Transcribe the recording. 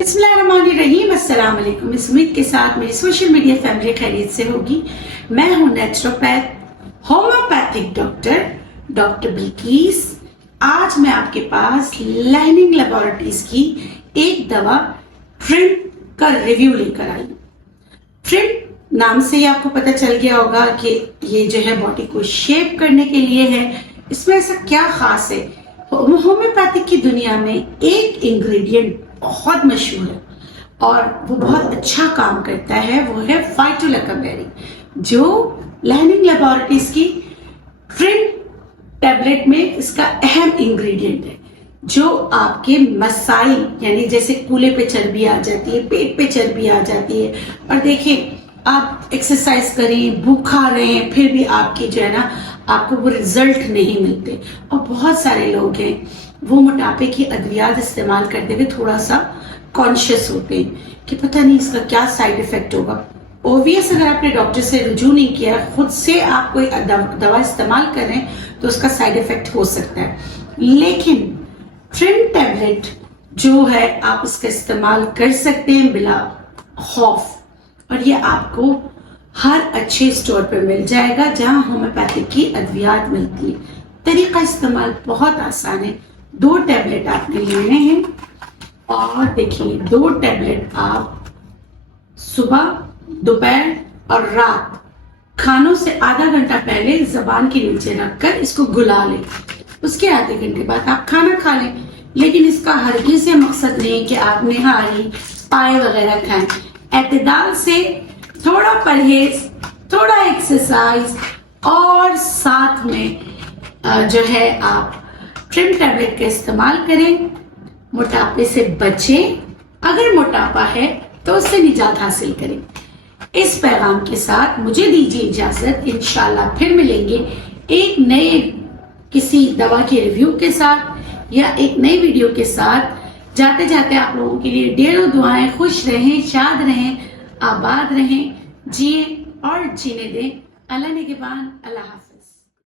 बिस्मिल्लाहिर्रहमानिर्रहीम। अस्सलाम वालेकुम। इस उम्मीद के साथ मेरी सोशल मीडिया फैमिली खैरियत से होगी। मैं हूँ नेचुरोपैथ होम्योपैथिक डॉक्टर बिल्किस। आज मैं आपके पास लाइनिंग लेबोरेटरीज की एक दवा ट्रिम का रिव्यू लेकर आई हूँ। ट्रिम नाम से ही आपको पता चल गया होगा कि ये जो है बॉडी को शेप करने के लिए है। इसमें ऐसा क्या खास है? होम्योपैथिक की दुनिया में एक इंग्रेडिएंट बहुत मशहूर है और वो बहुत अच्छा काम करता है, वो है फाइटोलैकोबेरी, जो लाइनिंग लेबोरेटरीज की ट्रिम टैबलेट में इसका अहम इंग्रेडिएंट है, जो आपके मसाइल यानी जैसे कूल्हे पे चर्बी आ जाती है, पेट पे चर्बी आ जाती है, और देखिए आप एक्सरसाइज करें, भूखा रहें, फिर भी आपकी जो है ना आपको वो रिजल्ट नहीं मिलते। और बहुत सारे लोग हैं वो मोटापे की अद्वियात इस्तेमाल करते हुए थोड़ा सा कॉन्शियस होते हैं कि पता नहीं इसका क्या साइड इफेक्ट होगा। ओवियस अगर आपने डॉक्टर से रुजू नहीं किया, खुद से आप कोई दवा इस्तेमाल कर रहे हैं तो उसका साइड इफेक्ट हो सकता है। लेकिन ट्रिम टैबलेट जो है आप उसका इस्तेमाल कर सकते हैं बिला खौफ, और ये आपको हर अच्छे स्टोर पे मिल जाएगा जहां होम्योपैथिक की अद्वियात मिलती है। तरीका इस्तेमाल बहुत आसान है। 2 टैबलेट आपने लेने हैं और देखिए 2 टैबलेट आप सुबह, दोपहर और रात खानों से आधा घंटा पहले जबान के नीचे रखकर इसको घुला लें। उसके आधे घंटे बाद आप खाना खा लें। लेकिन इसका हरगिज़ से मकसद नहीं कि आप निहारी, पाए वगैरह खाएं। एतदाल से थोड़ा परहेज, थोड़ा एक्सरसाइज और साथ में जो है आप ट्रिम टैबलेट का इस्तेमाल करें। मोटापे से बचें, अगर मोटापा है तो उससे निजात हासिल करें। इस पैगाम के साथ मुझे दीजिए इजाजत। इंशाल्लाह फिर मिलेंगे एक नए किसी दवा के रिव्यू के साथ या एक नई वीडियो के साथ। जाते जाते आप लोगों के लिए ढेरों दुआएं। खुश रहें, शाद रहें, आबाद रहें, जिए और जीने दें। अल्लाह निगहबान। अल्लाह हाफ़िज़।